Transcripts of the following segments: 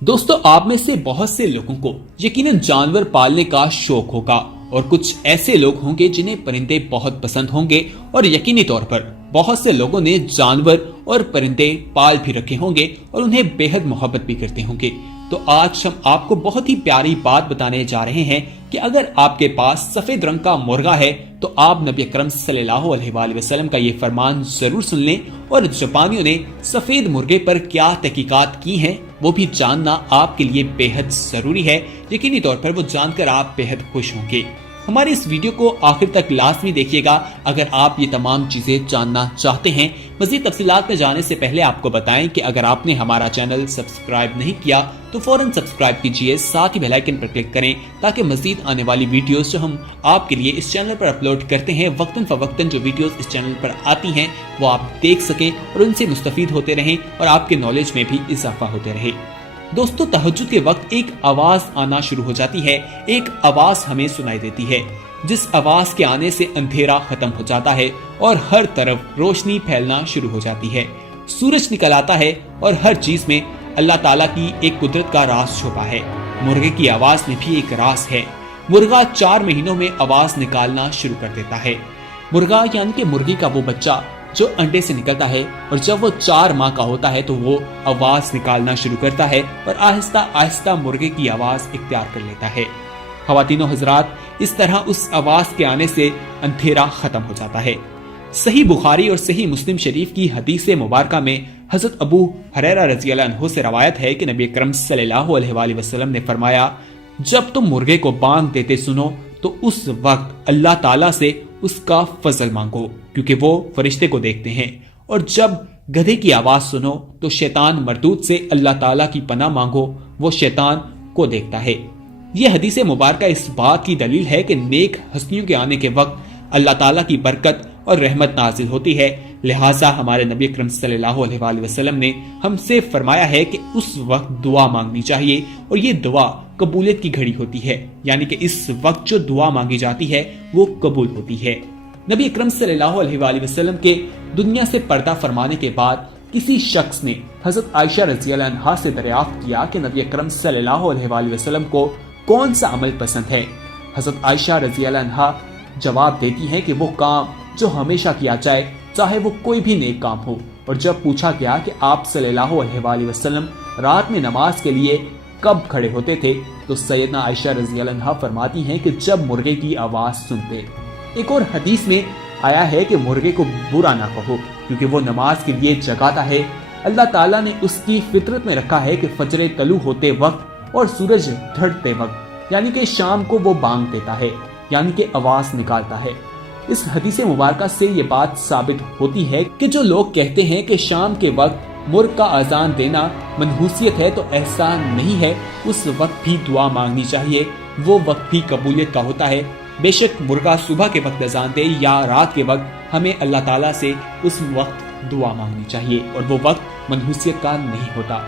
دوستو آپ میں سے بہت سے لوگوں کو یقیناً جانور پالنے کا شوق ہوگا اور کچھ ایسے لوگ ہوں گے جنہیں پرندے بہت پسند ہوں گے اور یقینی طور پر بہت سے لوگوں نے جانور اور پرندے پال بھی رکھے ہوں گے اور انہیں بے حد محبت بھی کرتے ہوں گے۔ تو آج ہم آپ کو بہت ہی پیاری بات بتانے جا رہے ہیں کہ اگر آپ کے پاس سفید رنگ کا مرغا ہے تو آپ نبی اکرم صلی اللہ علیہ وآلہ وسلم کا یہ فرمان ضرور سن لیں، اور جاپانیوں نے سفید مرغے پر کیا تحقیقات کی ہیں وہ بھی جاننا آپ کے لیے بے حد ضروری ہے۔ یقینی طور پر وہ جان کر آپ بے حد خوش ہوں گے۔ ہماری اس ویڈیو کو آخر تک لازمی دیکھیے گا اگر آپ یہ تمام چیزیں جاننا چاہتے ہیں۔ مزید تفصیلات میں جانے سے پہلے آپ کو بتائیں کہ اگر آپ نے ہمارا چینل سبسکرائب نہیں کیا تو فوراً سبسکرائب کیجئے، ساتھ ہی بیل آئیکن پر کلک کریں تاکہ مزید آنے والی ویڈیوز جو ہم آپ کے لیے اس چینل پر اپلوڈ کرتے ہیں وقتاً فوقتاً جو ویڈیوز اس چینل پر آتی ہیں وہ آپ دیکھ سکیں اور ان سے مستفید ہوتے رہیں اور آپ کے نالج میں بھی اضافہ ہوتے رہے۔ دوستو تہجد کے وقت ایک آواز آنا شروع ہو جاتی ہے، ایک آواز ہمیں سنائی دیتی ہے جس آواز کے آنے سے اندھیرا ختم ہو جاتا ہے اور ہر طرف روشنی پھیلنا شروع ہو جاتی ہے، سورج نکل آتا ہے اور ہر چیز میں اللہ تعالیٰ کی ایک قدرت کا راز چھپا ہے۔ مرغے کی آواز میں بھی ایک راز ہے۔ مرغا 4 مہینوں میں آواز نکالنا شروع کر دیتا ہے۔ مرغا یعنی کہ مرغی کا وہ بچہ جو انڈے سے نکلتا ہے اور جب وہ 4 ماہ کا ہوتا ہے تو وہ آواز نکالنا شروع کرتا ہے اور آہستہ آہستہ مرغے کی آواز اختیار کر لیتا ہے۔ خواتین و حضرات، اس طرح اس آواز کے آنے سے اندھیرا ختم ہو جاتا ہے۔ صحیح بخاری اور صحیح مسلم شریف کی حدیث مبارکہ میں حضرت ابو ہریرہ رضی اللہ عنہ سے روایت ہے کہ نبی اکرم صلی اللہ علیہ وآلہ وسلم نے فرمایا، جب تم مرغے کو بانگ دیتے سنو تو اس وقت اللہ تعالیٰ سے اس کا فضل مانگو کیونکہ وہ فرشتے کو دیکھتے ہیں، اور جب گدھے کی آواز سنو تو شیطان مردود سے اللہ تعالیٰ کی پناہ مانگو، وہ شیطان کو دیکھتا ہے۔ یہ حدیث مبارکہ اس بات کی دلیل ہے کہ نیک ہستیوں کے آنے کے وقت اللہ تعالیٰ کی برکت اور رحمت نازل ہوتی ہے، لہٰذا ہمارے نبی اکرم صلی اللہ علیہ وآلہ وسلم نے ہم سے فرمایا ہے کہ اس وقت دعا مانگنی چاہیے، اور یہ دعا قبولیت کی گھڑی ہوتی ہے، یعنی کہ اس وقت جو دعا مانگی جاتی ہے وہ قبول ہوتی ہے۔ نبی اکرم صلی اللہ علیہ وآلہ وسلم کے دنیا سے پردہ فرمانے کے بعد کسی شخص نے حضرت عائشہ رضی اللہ عنہا سے دریافت کیا کہ نبی اکرم صلی اللہ علیہ وآلہ وسلم کو کون سا عمل پسند ہے؟ حضرت عائشہ رضی اللہ عنہا جواب دیتی ہیں کہ وہ کام جو ہمیشہ کیا جائے، چاہے وہ کوئی بھی نیک کام ہو۔ اور جب پوچھا گیا کہ آپ صلی اللہ علیہ وآلہ وسلم رات میں نماز کے لیے کب کھڑے ہوتے تھے تو سیدنا عائشہ رضی اللہ عنہا فرماتی ہیں کہ جب مرغے کی آواز سنتے۔ ایک اور حدیث میں آیا ہے کہ مرغے کو برا نہ کہو کیونکہ وہ نماز کے لیے جگاتا ہے۔ اللہ تعالیٰ نے اس کی فطرت میں رکھا ہے کہ فجر طلوع ہوتے وقت اور سورج ڈھلتے وقت، یعنی کہ شام کو وہ بانگ دیتا ہے، یعنی کہ آواز نکالتا ہے۔ اس حدیث مبارکہ سے یہ بات ثابت ہوتی ہے کہ جو لوگ کہتے ہیں کہ شام کے وقت مرغ کا اذان دینا منحوسیت ہے تو ایسا نہیں ہے، اس وقت بھی دعا مانگنی چاہیے، وہ وقت بھی قبولیت کا ہوتا ہے۔ بے شک مرغا صبح کے وقت اذان دے یا رات کے وقت، ہمیں اللہ تعالیٰ سے اس وقت دعا مانگنی چاہیے اور وہ وقت منحوسیت کا نہیں ہوتا۔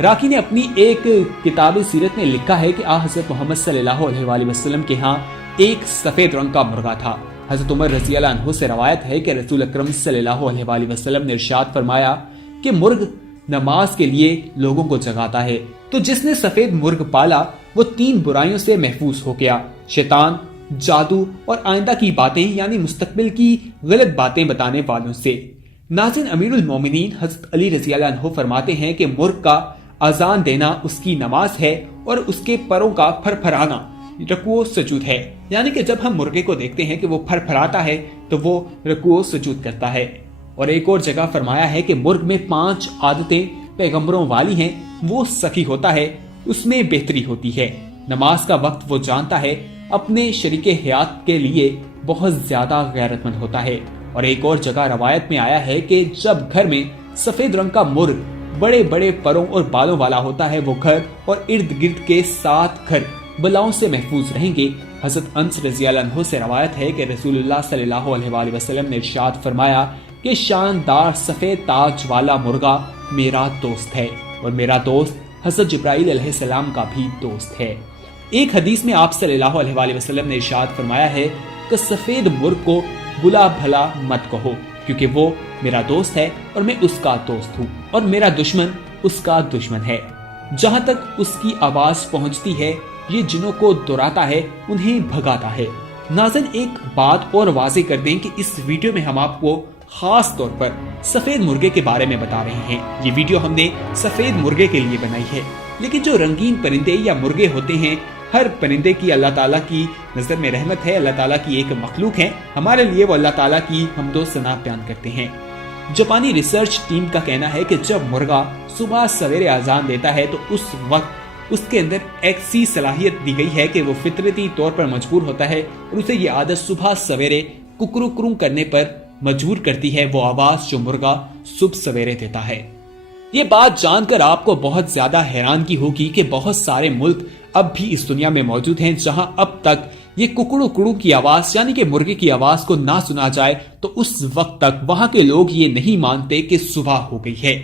راکی نے اپنی ایک کتاب سیرت میں لکھا ہے کہ حضرت محمد صلی اللہ علیہ وآلہ وسلم کے ہاں ایک سفید رنگ کا مرغا تھا۔ حضرت عمر رضی اللہ عنہ سے روایت ہے کہ رسول اکرم صلی اللہ علیہ وآلہ وسلم نے ارشاد فرمایا کہ مرغ نماز کے لیے لوگوں کو جگاتا ہے، تو جس نے سفید مرغ پالا وہ 3 برائیوں سے محفوظ ہو گیا، شیطان، جادو اور آئندہ کی باتیں یعنی مستقبل کی غلط باتیں بتانے والوں سے۔ ناظرین، امیر المومنین حضرت علی رضی اللہ عنہ فرماتے ہیں کہ مرغ کا اذان دینا اس کی نماز ہے اور اس کے پروں کا پھر پھرانا رکوع و سجود ہے، یعنی کہ جب ہم مرغے کو دیکھتے ہیں کہ وہ پھر پھراتا ہے تو وہ رکوع و سجود کرتا ہے۔ اور ایک اور جگہ فرمایا ہے کہ مرغ میں 5 عادتیں پیغمبروں والی ہیں، وہ سخی ہوتا ہے، اس میں بہتری ہوتی ہے، نماز کا وقت وہ جانتا ہے، اپنے شریک حیات کے لیے بہت زیادہ غیرت مند ہوتا ہے۔ اور ایک اور جگہ روایت میں آیا ہے کہ جب گھر میں سفید رنگ کا مرغ بڑے بڑے پروں اور بالوں والا ہوتا ہے وہ گھر اور ارد گرد کے 7 گھر بلاؤں سے محفوظ رہیں گے۔ حضرت انس رضی اللہ عنہ سے روایت ہے کہ رسول اللہ صلی اللہ علیہ وآلہ وسلم نے ارشاد فرمایا کہ شاندار سفید تاج والا مرغا میرا دوست ہے اور میرا دوست حضرت جبرائیل علیہ السلام کا بھی دوست ہے۔ ایک حدیث میں آپ صلی اللہ علیہ وآلہ وسلم نے ارشاد فرمایا ہے کہ سفید مرغ کو بلا بھلا مت کہو کیونکہ وہ میرا دوست ہے اور میں اس کا دوست ہوں اور میرا دشمن اس کا دشمن ہے۔ जहां तक उसकी आवाज पहुंचती है ये जिनों को दुराता है, उन्हें भगाता है। नाज़रीन, एक बात और वाज़ेह कर दें कि इस वीडियो में हम आपको खास तौर पर सफेद मुर्गे के बारे में बता रहे हैं। ये वीडियो हमने सफेद मुर्गे के लिए बनाई है, लेकिन जो रंगीन परिंदे या मुर्गे होते हैं, हर परिंदे की अल्लाह ताला की नजर में रहमत है, अल्लाह ताला की एक मखलूक है। हमारे लिए वो अल्लाह ताला की हमदो सना बयान करते हैं। जापानी रिसर्च टीम का कहना है कि जब मुर्गा सुबह सवेरे अजान देता है तो उस वक्त उसके अंदर ऐसी सलाहियत दी गई है कि वो फितरती तौर पर मजबूर होता है और उसे ये आदत सुबह सवेरे कुकरू करने पर मजबूर करती है, वो आवाज जो मुर्गा सुबह सवेरे देता है। ये बात जानकर आपको बहुत ज्यादा हैरानगी होगी कि बहुत सारे मुल्क अब भी इस दुनिया में मौजूद हैं जहां अब तक ये कुकड़ू की आवाज यानी कि मुर्गे की आवाज को ना सुना जाए तो उस वक्त तक वहां के लोग ये नहीं मानते कि सुबह हो गई है।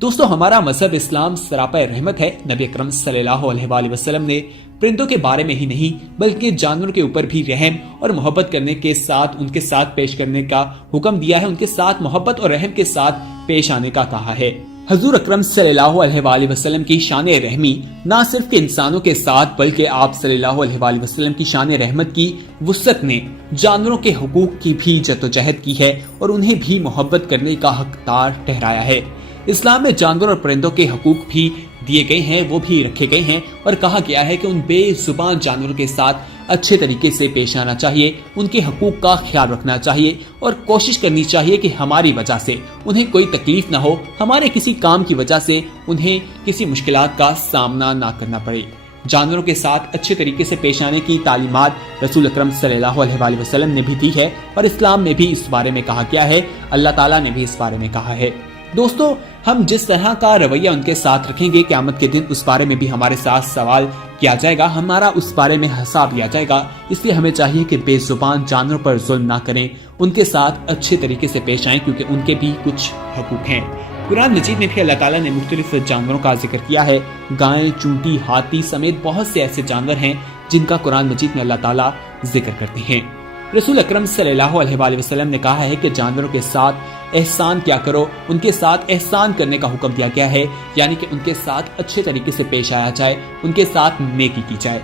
दोस्तों, हमारा मजहब इस्लाम सरापा रहमत है। नबी अकरम सल्लल्लाहु अलैहि वसल्लम ने परिंदों के बारे में ही नहीं बल्कि जानवरों के ऊपर भी रहम और मोहब्बत करने के साथ उनके साथ पेश करने का हुक्म दिया है, उनके साथ मोहब्बत और रहम के साथ पेश आने का कहा है। हजूर अकरम सल्लल्लाहु अलैहि वसल्लम की शान रहमी ना सिर्फ इंसानों के साथ बल्कि आप सल्लल्लाहु अलैहि वसल्लम की शान रहमत की वुसअत ने जानवरों के हुकूक की भी जद्दोजहद की है और उन्हें भी मोहब्बत करने का हकदार ठहराया है। इस्लाम में जानवर और परिंदों के हुकूक भी दिए गए हैं, वो भी रखे गए हैं और कहा गया है कि उन बेजुबान जानवरों के साथ अच्छे तरीके से पेश आना चाहिए, उनके हुकूक का ख्याल रखना चाहिए और कोशिश करनी चाहिए कि हमारी वजह से उन्हें कोई तकलीफ ना हो, हमारे किसी काम की वजह से उन्हें किसी मुश्किलात का सामना ना करना पड़े। जानवरों के साथ अच्छे तरीके से पेश आने की तालीमात रसूल अकरम सल्लल्लाहु अलैहि वसल्लम ने भी दी है और इस्लाम में भी इस बारे में कहा गया है, अल्लाह ताला ने भी इस बारे में कहा है। दोस्तों, हम जिस तरह का रवैया उनके साथ रखेंगे क़यामत के दिन उस बारे में भी हमारे साथ सवाल किया जाएगा, हमारा उस बारे में हिसाब लिया जाएगा। इसलिए हमें चाहिए कि बेजुबान जानवरों पर जुल्म ना करें, उनके साथ अच्छे तरीके से पेश आएं क्योंकि उनके भी कुछ हकूक हैं। कुरान मजीद में भी अल्लाह ताला ने मुख्तलिफ जानवरों का जिक्र किया है। गाय, चूंटी, हाथी समेत बहुत से ऐसे जानवर हैं जिनका कुरान मजीद में अल्लाह ताला जिक्र करते हैं। रसूल अकरम सल्लल्लाहु अलैहि वसल्लम ने कहा है कि जानवरों के साथ एहसान क्या करो, उनके साथ एहसान करने का हुक्म दिया गया है, यानी कि उनके साथ अच्छे तरीके से पेश आया जाए, उनके साथ नेकी की जाए।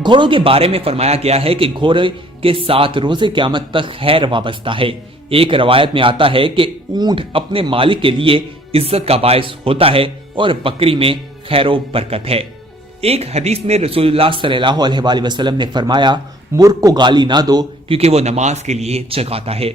घोड़ों के बारे में फरमाया गया है कि घोड़े के साथ रोजे क़यामत तक खैर वाबस्ता है। एक रवायत में आता है कि ऊंट अपने मालिक के लिए इज्जत का बायस होता है और बकरी में खैरो बरकत है। एक हदीस में रसूलुल्लाह सल्लल्लाहु अलैहि वसल्लम ने फरमाया, मुर्ग को गाली ना दो क्योंकि वो नमाज के लिए जगाता है।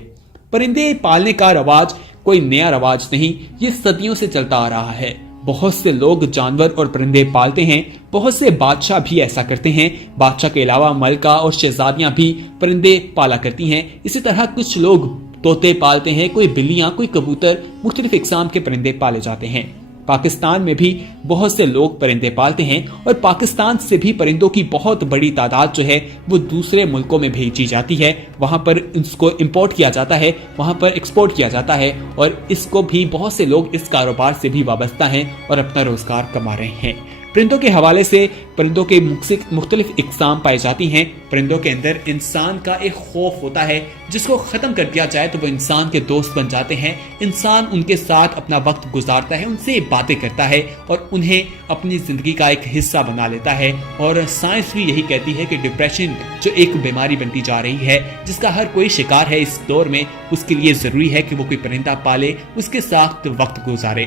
परिंदे पालने का रवाज कोई नया रवाज नहीं, ये सदियों से चलता आ रहा है। बहुत से लोग जानवर और परिंदे पालते हैं, बहुत से बादशाह भी ऐसा करते हैं। बादशाह के अलावा मलका और शहजादियां भी परिंदे पाला करती हैं। इसी तरह कुछ लोग तोते पालते हैं, कोई बिल्लियां, कोई कबूतर, मुख्तलिफ इकसाम के परिंदे पाले जाते हैं। पाकिस्तान में भी बहुत से लोग परिंदे पालते हैं और पाकिस्तान से भी परिंदों की बहुत बड़ी तादाद जो है वो दूसरे मुल्कों में भेजी जाती है, वहां पर इसको इंपोर्ट किया जाता है, वहां पर एक्सपोर्ट किया जाता है और इसको भी बहुत से लोग इस कारोबार से भी वाबस्ता हैं और अपना रोजगार कमा रहे हैं। परिंदों के हवाले से परिंदों के मुख्तलिफ इकसाम पाई जाती हैं। परिंदों के अंदर इंसान का एक खौफ होता है, जिसको खत्म कर दिया जाए तो वो इंसान के दोस्त बन जाते हैं। इंसान उनके साथ अपना वक्त गुजारता है, उनसे बातें करता है और उन्हें अपनी जिंदगी का एक हिस्सा बना लेता है। और साइंस भी यही कहती है कि डिप्रेशन जो एक बीमारी बनती जा रही है, जिसका हर कोई शिकार है इस दौर में, उसके लिए जरूरी है कि वो कोई परिंदा पाले, उसके साथ वक्त गुजारे।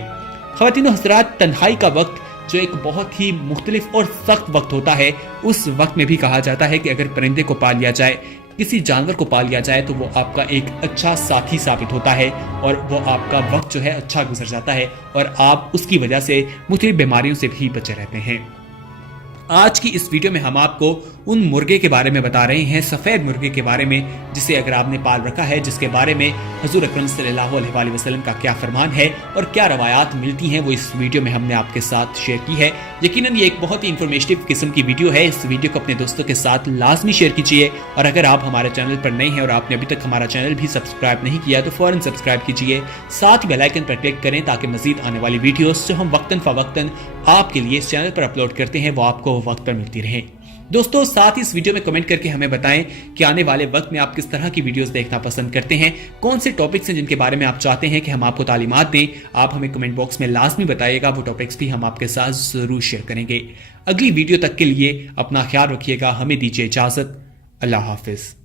ख्वातीन हज़रात, तन्हाई का वक्त जो एक बहुत ही मुख्तलिफ और सख्त वक्त होता है, उस वक्त में भी कहा जाता है कि अगर परिंदे को पाल लिया जाए, किसी जानवर को पाल लिया जाए तो वो आपका एक अच्छा साथी साबित होता है और वो आपका वक्त जो है अच्छा गुजर जाता है और आप उसकी वजह से मुख्तलिफ बीमारियों से भी बचे रहते हैं। आज की इस वीडियो में हम आपको उन मुर्गे के बारे में बता रहे हैं, सफेद मुर्गे के बारे में, जिसे अगर आपने पाल रखा है, जिसके बारे में हुजूर अकरम सल्लल्लाहु अलैहि वसल्लम का क्या फरमान है और क्या रवायात मिलती हैं, वो इस वीडियो में हमने आपके साथ शेयर की है। यकीनन ये एक बहुत ही इंफॉर्मेटिव किस्म की वीडियो है। इस वीडियो को अपने दोस्तों के साथ लाजमी शेयर कीजिए और अगर आप हमारे चैनल पर नए हैं और आपने अभी तक हमारा चैनल भी सब्सक्राइब नहीं किया तो फौरन सब्सक्राइब कीजिए, साथ ही बेल आइकन पर क्लिक करें ताकि मजीद आने वाली वीडियोस जो हम वक्तन फवक्तन आपके लिए इस चैनल पर अपलोड करते हैं वो आपको वक्त पर मिलती रहे। دوستو ساتھ اس ویڈیو میں کمنٹ کر کے ہمیں بتائیں کہ آنے والے وقت میں آپ کس طرح کی ویڈیوز دیکھنا پسند کرتے ہیں، کون سے ٹاپکس ہیں جن کے بارے میں آپ چاہتے ہیں کہ ہم آپ کو تعلیمات دیں۔ آپ ہمیں کمنٹ باکس میں لازمی بتائیے گا، وہ ٹاپکس بھی ہم آپ کے ساتھ ضرور شیئر کریں گے۔ اگلی ویڈیو تک کے لیے اپنا خیال رکھیے گا، ہمیں دیجیے اجازت، اللہ حافظ۔